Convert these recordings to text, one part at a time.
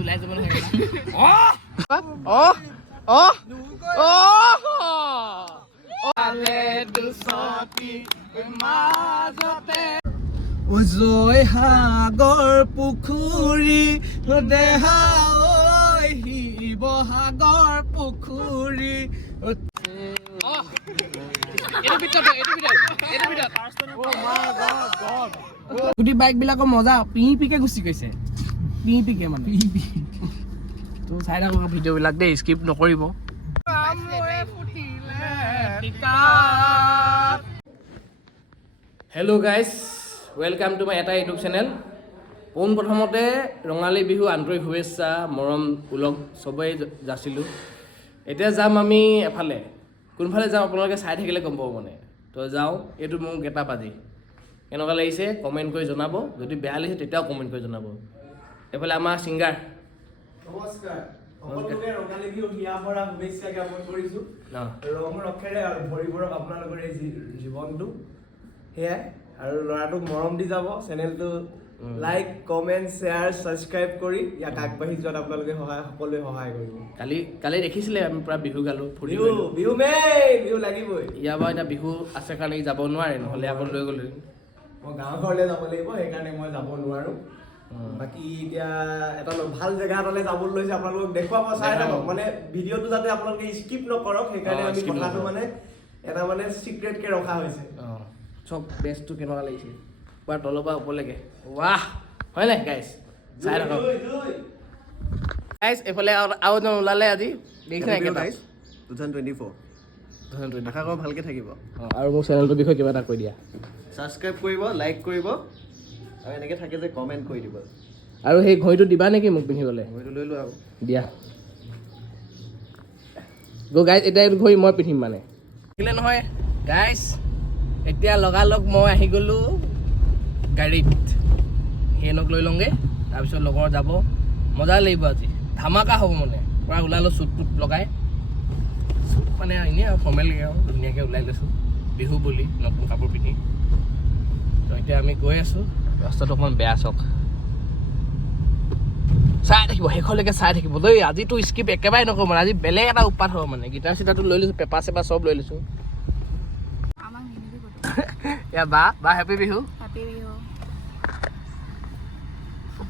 ওলাই যাব নহয় জয় সাগৰ পুখুৰী দেহা শিৱসাগৰ পুখুৰী গোটেই বাইক বিলাকৰ মজা পিহি পিকে গুচি গৈছে পিহি পিকে মানে তো চাই থাকক ভিডিঅ' বিলাক দেই স্কিপ নকৰিব hello' guys welcome to my এটা ইউটিউব চেনেল পোনপ্ৰথমতে ৰঙালী বিহু আন্তৰিক শুভেচ্ছা মৰম ওলগ চবেই যাচিলোঁ এতিয়া যাম আমি এফালে কোনফালে যাওঁ আপোনালোকে চাই থাকিলে গম পাব মানে তো যাওঁ এইটো মোৰ গেটআপ আজি কেনেকুৱা লাগিছে কমেণ্ট কৰি জনাব যদি বেয়া লাগিছে তেতিয়াও কমেণ্ট কৰি জনাব এফালে আমাৰ ছিংগাৰ নমস্কাৰ সকলোকে ৰঙালী বিহু হিয়া ভৰা শুভেচ্ছা জ্ঞাপন কৰিছোঁ ৰং ৰখেৰে আৰু ভৰি ভৰক আপোনালোকৰ এই জীৱনটো সেয়াই আৰু ল'ৰাটোক মৰম দি যাব চেনেলটো লাইক কমেণ্ট শ্বেয়াৰ ছাবস্ক্ৰাইব কৰি ইয়াক আগবাঢ়ি যোৱাত আপোনালোকে সকলোৱে সহায় কৰিব কালি দেখিছিলে আমি পুৰা বিহু গালোঁ বিহু বিহু লাগিবই ইয়াৰ পৰা এতিয়া বিহু আছে কাৰণে যাব নোৱাৰে নহ'লে আকৌ লৈ গ'লো মই গাঁও ঘৰলৈ যাব লাগিব সেইকাৰণে মই যাব নোৱাৰোঁ বাকী এতিয়া এটা ভাল জেগা এটালৈ যাবলৈ লৈছে আপোনালোকক দেখুৱাব চাই থাকক মানে ভিডিঅ'টো যাতে আপোনালোকে স্কিপ নকৰক সেইকাৰণে আমি কথাটো মানে এটা মানে চিক্ৰেটকৈ ৰখা হৈছে চব বেষ্টটো কেনেকুৱা লাগিছে পুৰা তলৰ পৰা ওপৰলৈকে ৱাহ হয় নাই গাইজ চাই থাকক গাইজ এইফালে আৰু এজন ওলালে আজি দেখিছে নাই গাইজ 2024 আশা কৰোঁ ভালকৈ থাকিব আৰু মোৰ চেনেলটোৰ বিষয়ে কিবা এটা কৈ দিয়া ছাবস্ক্ৰাইব কৰিব লাইক কৰিব আৰু এনেকৈ থাকে যে কমেণ্ট কৰি দিব আৰু সেই ঘড়ীটো দিবা নেকি মোক পিন্ধিবলৈ ঘড়ীটো লৈ লোৱা আৰু দিয়া গাইজ এতিয়া এইটো ঘড়ী মই পিন্ধিম মানে দেখিলে নহয় গাইজ এতিয়া লগালগ মই আহি গ'লোঁ গাড়ীত সেইনক লৈ লওঁগৈ তাৰপিছত লগৰ যাব মজা লাগিব আজি ধামাকা হ'ব মানে পূৰা ওলালোঁ চুট টুট লগাই চুট মানে এনেই আৰু ফৰ্মেলকৈ আৰু ধুনীয়াকৈ ওলাই লৈছোঁ বিহু বুলি নতুন কাপোৰ পিন্ধি তো এতিয়া আমি গৈ আছোঁ ৰাস্তাটো অকণমান বেয়া চাওক চাই থাকিব শেষলৈকে চাই থাকিব দেই আজিতো স্কিপ একেবাৰে নকৰোঁ মানে আজি বেলেগ এটা উৎপাত হ'ব মানে গিটাৰ চিটাৰটো লৈ লৈছোঁ পেপাৰ চেপাৰ চব লৈ লৈছোঁ या बा हैप्पी बिहू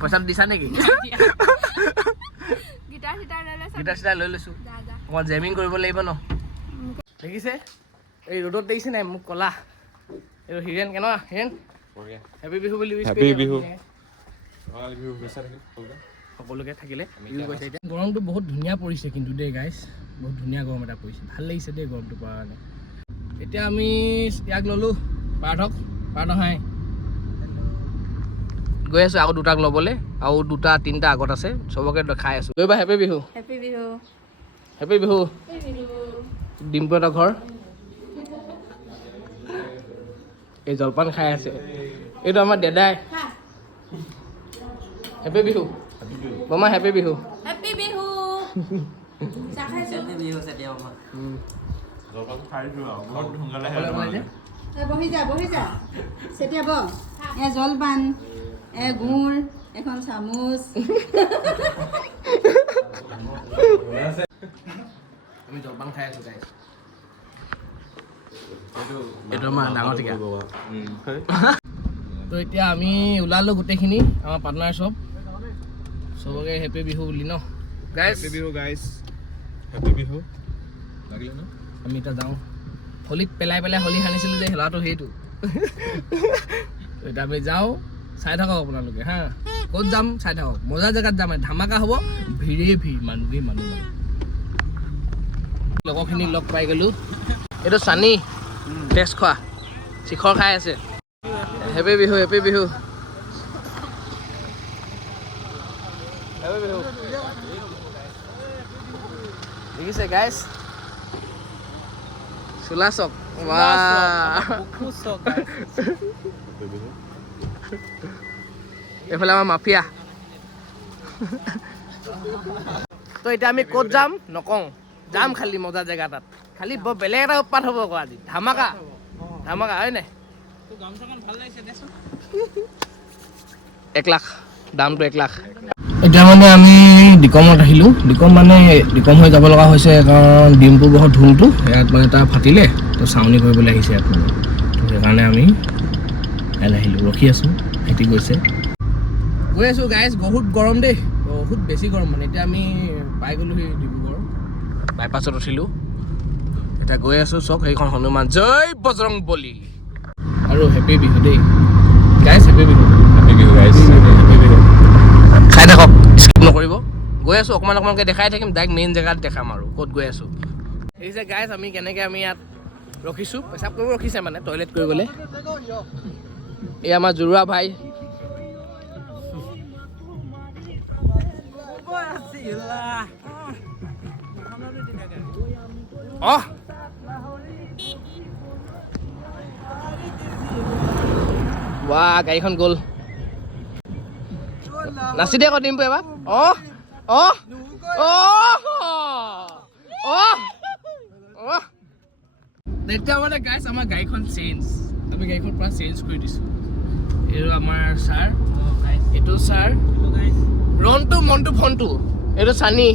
पैसा दिशा नेকি গিটাৰ চিটাৰ লৈ লৈছোঁ অকণমান জেমিং কৰিব লাগিব ন দেখিছে এই ৰ'দত দেখিছে নাই মোক ক'লা এইটো হিৰেণ কেনেকুৱা হিৰেণ হেপী বিহু বুলি হেপী বিহু সকলোকে থাকিলে এতিয়া গৰমটো বহুত ধুনীয়া পৰিছে কিন্তু দেই গাইজ বহুত ধুনীয়া গৰম এটা পৰিছে ভাল লাগিছে দেই গৰমটো পৰা কাৰণে এতিয়া আমি ইয়াক ল'লোঁ পাৰ্থক হাই গৈ আছোঁ আকৌ দুটাক ল'বলৈ আৰু দুটা তিনিটা আগত আছে চবকে দেখাই আছোঁ গৈ বা হেপী বিহু হেপী বিহু ডিম্পুহঁতৰ ঘৰ এই জলপান খাই আছে এইটো আমাৰ দাদাই হেপী বিহু মামা হেপী বিহু বহি যা চেতিয়াব জলপান গুড় এখন চামুচ আমি জলপান খাই আছোঁ গাইজ এইটো আমাৰ ডাঙৰ টিকা তো এতিয়া আমি ওলালোঁ গোটেইখিনি আমাৰ পাৰ্টনাৰ চবকে হেপী বিহু বুলি ন গাইজ হেপী বিহু লাগিলে ন আমি এতিয়া যাওঁ হলীত পেলাই হলী সানিছিলোঁ যে খেলাটো সেইটো এতিয়া আমি যাওঁ চাই থাকক আপোনালোকে হা ক'ত যাম চাই থাকক মজা জেগাত যাম ধামাকা হ'ব ভিৰে ভিৰ মানুহেই মানুহ লগৰখিনি লগ পাই গ'লোঁ এইটো চানি টেষ্ট খোৱা শিখৰ খাই আছে হেপী বিহু দেখিছে গাইজ চোলা চক এইফালে আমাৰ মাফিয়া তো এতিয়া আমি ক'ত যাম নকওঁ যাম খালি মজা জেগা তাত খালি বৰ বেলেগ এটা উৎপাত হ'ব আকৌ আজি ধামাকা হয় নাই 1 লাখ দামটো 1 লাখ এতিয়া মানে আমি ডিকমত আহিলোঁ। ডিকম মানে ডিকম হৈ যাব লগা হৈছে কাৰণ ডিমটো বহুত ঢোলটো ইয়াত মানে তাৰ ফাটিলে তো চাউনি কৰিবলৈ আহিছে ইয়াত মানে তো সেইকাৰণে আমি ইয়াত আহিলোঁ ৰখি আছোঁ ভাইটি গৈছে গৈ আছোঁ গাইজ বহুত গৰম দেই বহুত বেছি গৰম মানে এতিয়া আমি পাই গ'লোঁ সেই ডিব্ৰুগড় বাইপাছত উঠিলোঁ এতিয়া গৈ আছোঁ চক সেইখন হনুমান জয় বজৰং বলী আৰু হেপী বিহু দেই গাইজ হেপী বিহু খাই থাকক স্কিপ নকৰিব গৈ আছোঁ অকণমান অকণমানকৈ দেখাই থাকিম ডাইৰেক্ট মেইন জেগাত দেখাম আৰু ক'ত গৈ আছোঁ এই যে গাইজ আমি কেনেকৈ আমি ইয়াত ৰখিছোঁ পেচাব কৰিব ৰখিছে মানে টয়লেট কৰিবলৈ এই আমাৰ জুৰুৱা ভাই অহ ৱাহ গাড়ীখন গ'ল নাচি দে আকৌ ডিম্পু এবাৰ অহ অহ অহ অহ অহ তেতিয়া মানে গাইছ আমাৰ গাড়ীখন চেঞ্জ আমি গাড়ীখন পুৰা চেঞ্জ কৰি দিছোঁ এইটো আমাৰ ছাৰ এইটো ছাৰ ৰনটো মনটো ফোনটো এইটো চানি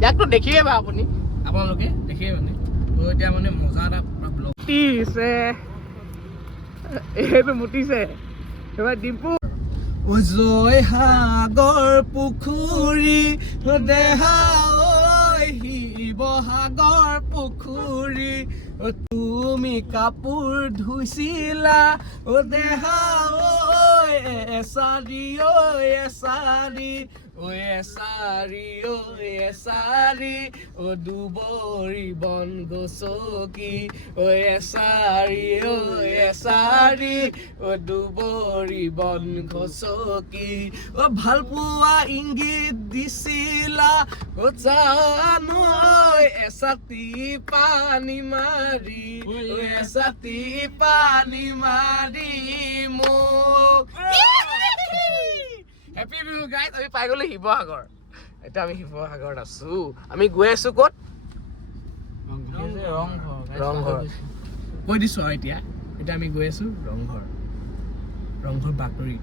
ইয়াকতো দেখিয়ে বা আপুনি আপোনালোকে দেখিয়ে মানে তো এতিয়া মানে মজা এটা পুৰা ব্লগ মুটিছে এইটো মুটিছে এবাৰ ডিম্পু জয়সাগৰ পুখুৰী দেহা শিৱসাগৰ পুখুৰী তুমি কাপোৰ ধুইছিলা দেহা এচাৰি এচাৰি এচাৰি এচাৰি দুবৰি বন গছকি এচাৰি এচাৰি দুবৰি বন গছকি ভাল পোৱা ইংগিত দিছিলা জানো এচাতি পানী মাৰি এচাতি পানী মাৰি মোক হেপী বিহু গাইজ আমি পাই গ'লো শিৱসাগৰ এতিয়া আমি শিৱসাগৰত আছোঁ আমি গৈ আছোঁ ক'ত ৰংঘৰ কৈ দিছোঁ আৰু এতিয়া আমি গৈ আছোঁ ৰংঘৰ বাকৰিত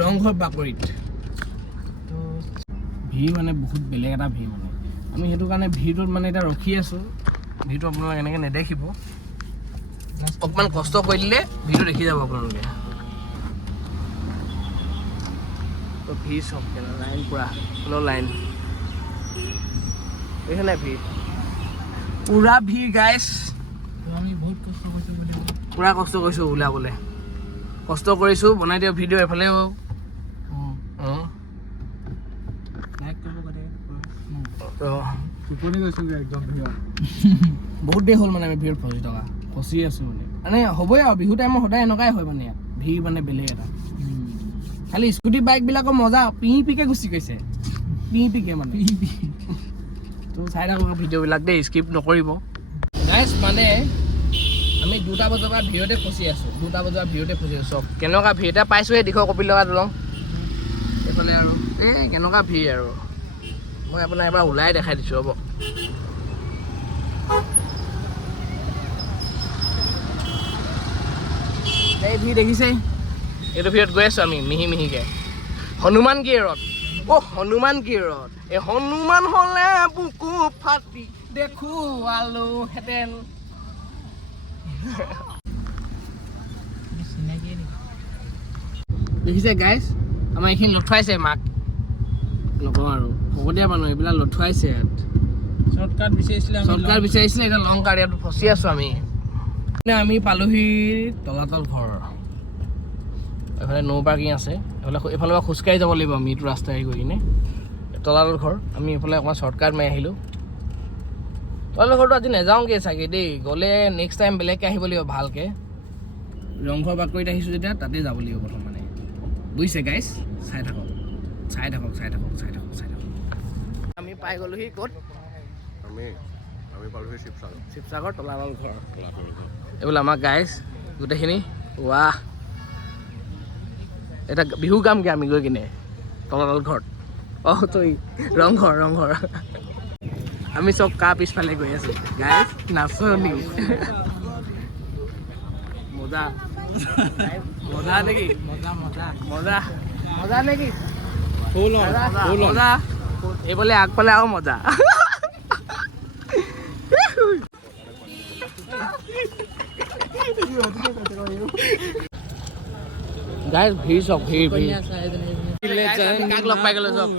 ৰংঘৰ বাকৰিত তো ভিৰ মানে বহুত বেলেগ এটা ভিৰ মানে আমি সেইটো কাৰণে ভিৰটোত মানে এতিয়া ৰখি আছোঁ ভিৰটো আপোনালোকে এনেকৈ নেদেখিব অকণমান কষ্ট কৰি দিলে ভিৰটো দেখি যাব আপোনালোকে তো ভিৰ চব কেনে লাইন পুৰা কোনো লাইন এইখানে ভিৰ পুৰা ভিৰ গাইছ আমি বহুত কষ্ট কৰিছোঁ পুৰা কষ্ট কৰিছোঁ ওলাবলৈ কষ্ট কৰিছোঁ বনাই দিয়ক ভিডিঅ' এফালেও টোপনি গৈছোঁগৈ একদম বহুত দেৰি হ'ল মানে আমি ভিৰত ফচি থকা ফচি আছোঁ মানে হ'বই আৰু বিহু টাইমত সদায় এনেকুৱাই হয় মানে ইয়াত ভিৰ মানে বেলেগ এটা খালি স্কুটি বাইকবিলাকৰ মজা পিকে গুচি গৈছে পিকে মানে তো চাই থাকক ভিডিঅ'বিলাক দেই স্কিপ নকৰিব গাইজ মানে আমি 2টা বজাৰ পৰা ভিৰতে ফচি আছোঁ চব কেনেকুৱা ভিৰ এটা পাইছোঁহে দিশ কপিল লগা দলং এইফালে আৰু কেনেকুৱা ভিৰ আৰু মই আপোনাক এবাৰ ওলাই দেখাই দিছোঁ হ'ব এই ভিৰ দেখিছে এইটো ভিৰত গৈ আছোঁ আমি মিহিকৈ হনুমান গিয়েৰত হনুমান গিয়েৰত এই হনুমান হ'লে বুকু ফাটি দেখুৱালোহেঁতেন দেখিছে গাইজ আমাৰ এইখিনি লঠুৱাইছে মাক নকওঁ আৰু ভকতীয়া মানুহ এইবিলাক লঠুৱাইছে ইয়াত শ্বৰ্টকাট বিচাৰিছিলে এতিয়া লং কাট ইয়াত ফচি আছোঁ আমি পালোহি তলাতল ঘৰ এইফালে নৌ পাৰ্কিং আছে এইফালে পৰা খোজকাঢ়ি যাব লাগিব আমি এইটো ৰাস্তাই গৈ কিনে তলাতল ঘৰ আমি এইফালে অকণমান শ্বৰ্টকাট মাৰি আহিলোঁ তলাতল ঘৰটো আজি নাযাওঁগৈ চাগে দেই গ'লে নেক্সট টাইম বেলেগকৈ আহিব লাগিব ভালকৈ ৰংঘৰ বাকৰিত আহিছোঁ যেতিয়া তাতে যাব লাগিব প্ৰথম মানে বুজিছে গাইজ চাই থাকক আমি পাই গ'লোহি ক'ত আমি পালোহি শিৱসাগৰ তলাতল ঘৰ এইবোলে আমাৰ গাইজ গোটেইখিনি ৱাহ এটা বিহু গামগৈ আমি গৈ কিনে তলাতল ঘৰত তই ৰংঘৰ আমি চব কা পিছফালে গৈ আছোঁ গাইজ নাচনি মজা নেকি মজা নেকি মজা এইফালে আগফালে আৰু মজা গাইজ ভিৰ চব ভিৰ কাক লগ পাই গ'লো চব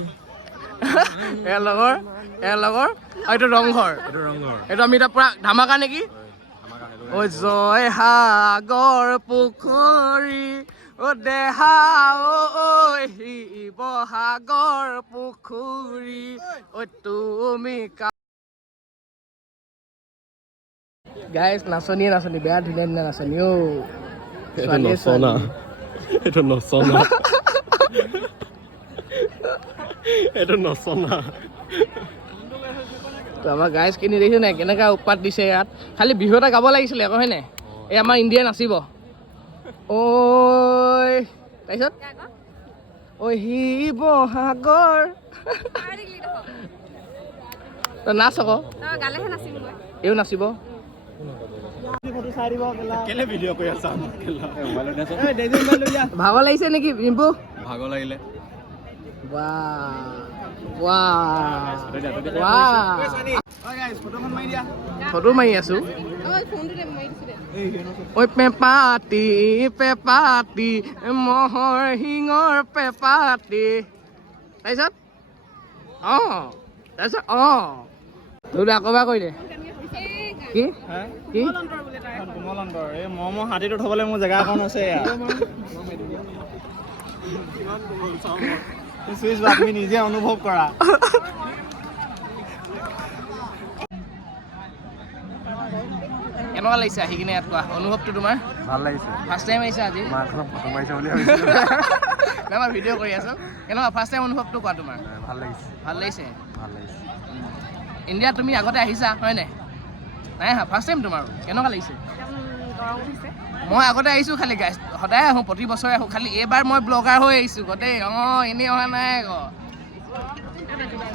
এয়া লগৰ এইটো ৰংঘৰ এইটো আমি এতিয়া পুৰা ধামাকা নেকি ঐ জয়সাগৰ পুখুৰী ও দেহা ঐ শিৱসাগৰ পুখুৰী ঐ তুমি গাইজ নাচনীয়ে নাচনী বেয়া ধুনীয়া ধুনীয়া নাচনী অ' এইটো নচনা এইটো নচনা তো আমাৰ গাইজ কিনি দেখিছে নাই কেনেকুৱা উৎপাত দিছে ইয়াত খালি বিহু এটা গাব লাগিছিলে আকৌ হয় নাই এই আমাৰ ইণ্ডিয়াই নাচিব ঐ তাৰপিছত ঐ শিৱসাগৰ তই নাচ আকৌ এইও নাচিব ভাগৰ লাগিছে নেকি ডিম্পু ভাগৰ লাগিলে ফটো মাৰি আছো ঐ পেপাতি মহৰ শিঙৰ পেপাতি তাৰপিছত তোৰ আকৌ এবাৰ কৈ দে কি কি মম হাতীটো থবলৈ মোৰ জেগা এখন আছে তুমি নিজে অনুভৱ কৰা কেনেকুৱা লাগিছে আহি কিনে ইয়াত কোৱা অনুভৱটো তোমাৰ ভাল লাগিছে ফাৰ্ষ্ট টাইম আহিছে আজি ফটো মাৰিছে বুলি ভাবিছিলোঁ মই ভিডিঅ' কৰি আছো কেনেকুৱা ফাৰ্ষ্ট টাইম অনুভৱটো কোৱা তোমাৰ ভাল লাগিছে ইণ্ডিয়া তুমি আগতে আহিছা হয় নাই নাই হা ফাৰ্ষ্ট টাইম তোমাৰ কেনেকুৱা লাগিছে মই আগতে আহিছোঁ খালি গাইজ সদায় আহোঁ প্ৰতি বছৰে আহোঁ খালি এইবাৰ মই ব্লগাৰ হৈ আহিছোঁ গোটেই এনেই অহা নাই আকৌ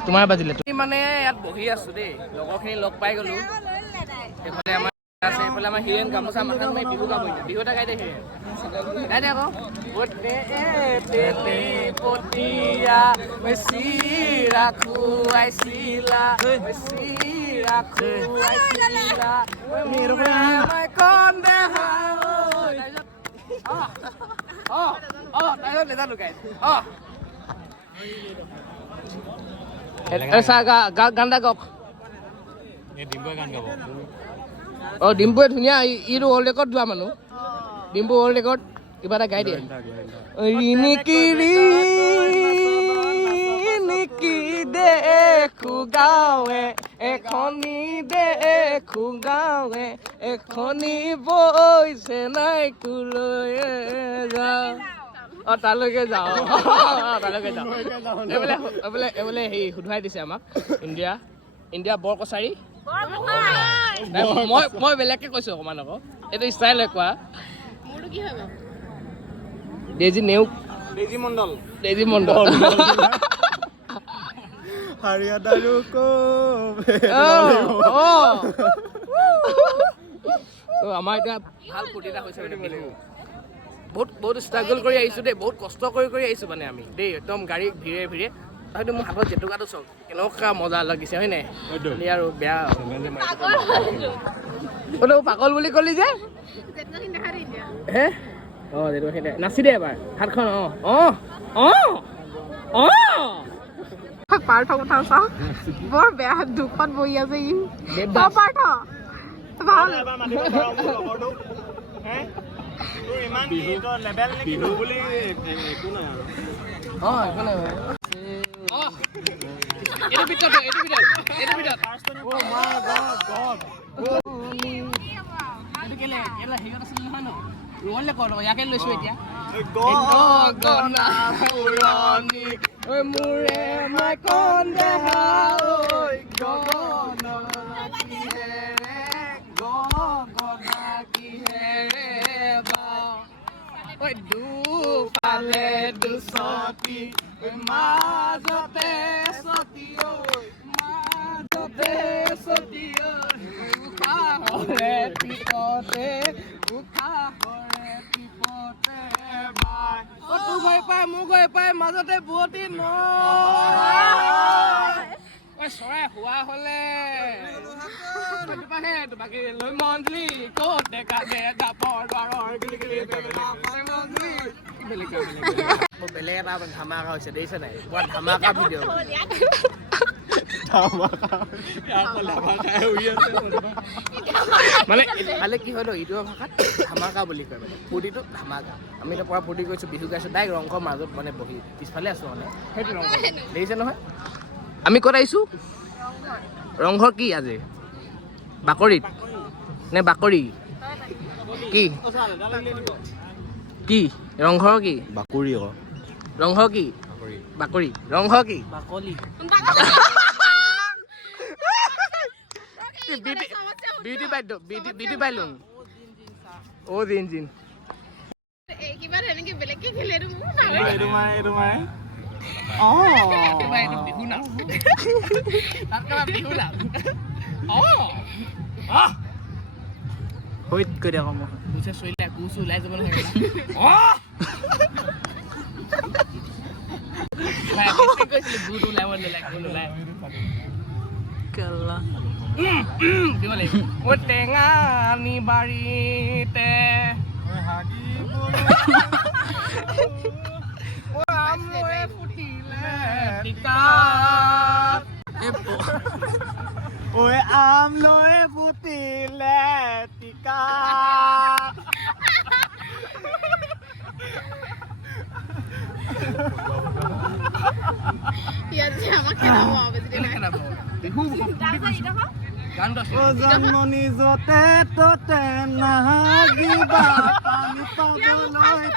তোমাৰ বাজিলে তুমি মানে ইয়াত বহি আছোঁ দেই লগৰখিনি লগ পাই গ'লোঁ এইফালে আমাৰ আছে এইফালে আমাৰ হিৰেণ গামোচা মাথাত মাৰি বিহু গাব এতিয়া বিহু এটা গাই দে হিৰেণ গাই দে আকৌ পতিয়া চিৰা খুৱাইছিলা চিৰা খুৱাইছিলা কণ দেহা নেজানো গাই গান এটা গাওক ডিম্পুৱে ধুনীয়া ইটো ৱৰ্ল্ড ৰেকৰ্ড যোৱা মানুহ ডিম্পু ৱৰ্ল্ড ৰেকৰ্ড কিবা এটা গাই দিয়ে নিকি দেখো গাঁৱে এখনি দেখো গাঁৱে এখনি বৈছে নাই কুলৈ যাওঁ তালৈকে যাওঁ এইবোলে হেৰি শুধুৱাই দিছে আমাক ইণ্ডিয়া বৰ কছাৰী মই বেলেগকে কৈছো অকমান আকৌ এইটো ষ্টাইল কোৱা ডেজি নেওগ ডেজি মণ্ডল আমাৰ এতিয়া ভাল ফূৰ্তি এটা হৈছে মানে বিহু বহুত ষ্ট্ৰাগল কৰি আহিছোঁ দেই বহুত কষ্ট কৰি আহিছোঁ মানে আমি দেই একদম গাড়ী ভিৰে হয়তো মোৰ হাতত জেতুকাটো চাওক কেনেকুৱা মজা লাগিছে হয় নাই আৰু বেয়া পাগল বুলি ক'লি যে হে জেতুকাখিনি নাচি দে এবাৰ হাতখন পাৰ্থ কথা চাওঁ বৰ বেয়া দুখত বহি আছে ই পাৰ্থ ভাল ইয়াকে লৈছো এতিয়া মোৰে মই কণ দেহা দুফালে দুচতি মাজতে চতি উশাহৰে পিপতে বাই তোৰ গৈ পাই মোৰ গৈ পাই মাজতে বুৱতী নৈ চৰাই হোৱা হলে বাকী লৈ মন্দিৰ ক'ত দেখা দে বেলেগ এটা ধামাকা হৈছে দেখিছে নাই পুৰা ধামাকা ভিডিঅ' মানে কি হয় ন ইউটিউবৰ ভাষাত ধামাকা বুলি কয় মানে ফূৰ্তিটো ধামাকা আমি এতিয়া পৰা ফূৰ্তি কৰিছোঁ বিহু গাইছোঁ ডাইৰেক্ট ৰংঘৰ মাজত মানে বহি পিছফালে আছোঁ মানে সেইটো ৰংঘৰ দেখিছে নহয় আমি ক'ত আহিছোঁ ৰংঘৰ কি আজি বাকৰিত নে বাকৰি কি কি ৰংঘৰ কি বাকৰি আকৌ ৰংঘৰ কি বাকৰি ৰংঘৰ কি বাকলি বিউটি পাইলুং অ জিন জিন কিবা তেনেকে বেলেগকে খেলে বিহু নাচ তাত বিহু নাচ হৈত কৰি আকৌ মই গুছে চলিলে গুচ ওলাই যাব নহয় কৈছিলো গুট ওলাব নালাগে গুট ওলাই কেলা দিব লাগিব ও টেঙানি বাৰীতে ও আমলৈ ফুটিলে টিকাত ঐ আম লৈ ফুটিলে টিকা জন্মনি যতে ততে নাহাগিবা পানী পাবলৈ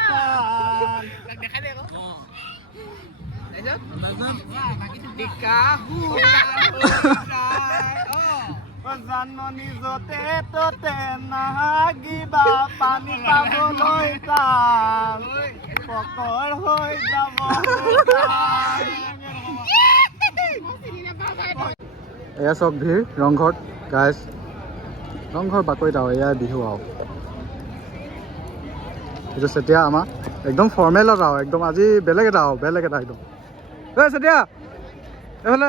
জানমনি যতে ততে নাহাগিবা পানী পাবলৈ টান পকৰ হৈ যাব এয়া চব ভিৰ ৰংঘৰত গাইজ ৰংঘৰ বাকৰিত আৰু এয়া বিহু আৰু এইটো চেতিয়া আমাৰ একদম ফৰ্মেলত আৰু একদম আজি বেলেগ এটা একদম এই চেতিয়া এইফালে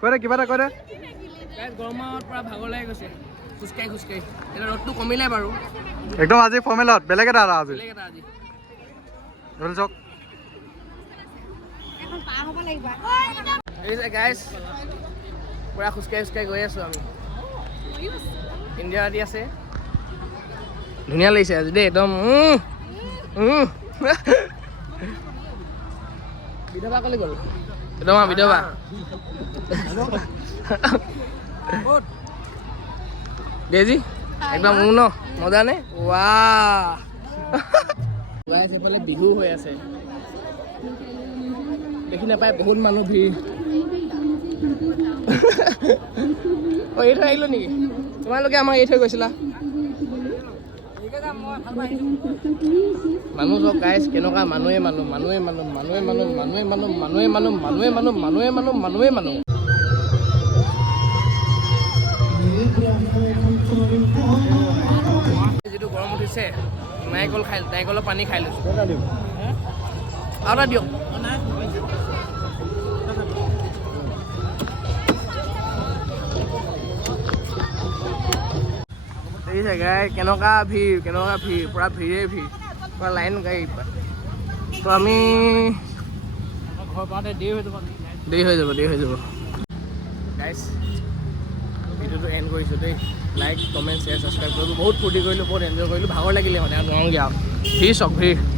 কৈ দে কিবা এটা কৈ দে গৰমত পৰা ভাগৰ লাগি গৈছে খোজকাঢ়ি এতিয়া ৰ'দটো কমিলে বাৰু একদম আজি ফৰ্মেলত বেলেগ এটা আজি বেলেগ এটা আজি ধৰি চাওক এই যে গাইজ পুৰা খোজকাঢ়ি গৈ আছোঁ আমি ইণ্ডিয়া আদি আছে ধুনীয়া লাগিছে আজি দেই একদম বিধৱা কলে গ'ল একদম বিধৱা বেজি একদম ন মজা নে ৱা এইফালে বিহু হৈ আছে দেখি নাপায় বহুত মানুহ ভিৰ অঁ এই থৈ আহিলোঁ নেকি তোমালোকে আমাক এই থৈ গৈছিলা মানুহ চব গাইজ কেনেকুৱা মানুহে মানুহ যিটো গৰম উঠিছে নাৰিকলৰ পানী খাই লৈছোঁ আৰু এটা দিয়ক দেখিছে গাই কেনেকুৱা ভিৰ পুৰা ভিৰেই ভিৰ পুৰা লাইন গাড়ী তো আমি ঘৰ পাওঁতে দেৰি হৈ যাব গাইজ ভিডিঅ'টো এণ্ড কৰিছোঁ দেই লাইক কমেণ্ট শ্বেয়াৰ ছাবস্ক্ৰাইব কৰিব বহুত ফূৰ্তি কৰিলোঁ বহুত এনজয় কৰিলোঁ ভাগৰ লাগিলে মানে আৰু নোৱাৰোঁগৈ আৰু ভিৰ